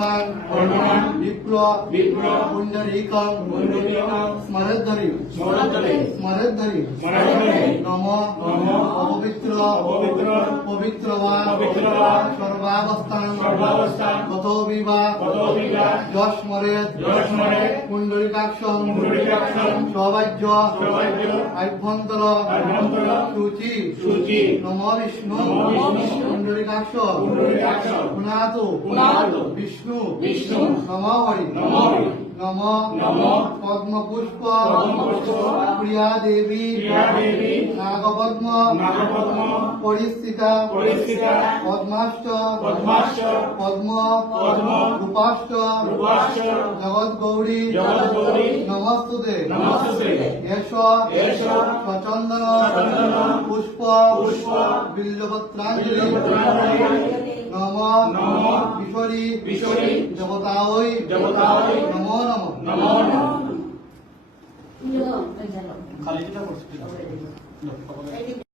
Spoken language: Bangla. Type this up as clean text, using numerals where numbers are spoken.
ধর্মনাং বিপ্র পুণ্ডরীকং স্মরদ্ধরি নম অপবিত্র পবিত্রবা সর্বাবস্থান ততো বিবা যশ স্মরেত পুণ্ডরিকাক্ষং সবাজ্য আভ্যন্তর শুচি নম বিষ্ণু পুণ্ডরিকাক্ষ পুনাতু বিষ্ণু নম হরি নম পদ্মপুষ্প প্রিয়া দেবী নাগপদ্ম পরিস্থিতা পদ্মাষ্ট পদ্ম রূপাষ্ট জগদ্গৌরী নমস্তুতে এষ সচন্দন পুষ্প বিল্লপত্রাঞ্জলি নম বিশরী দেবতাঐ নমো নমঃ।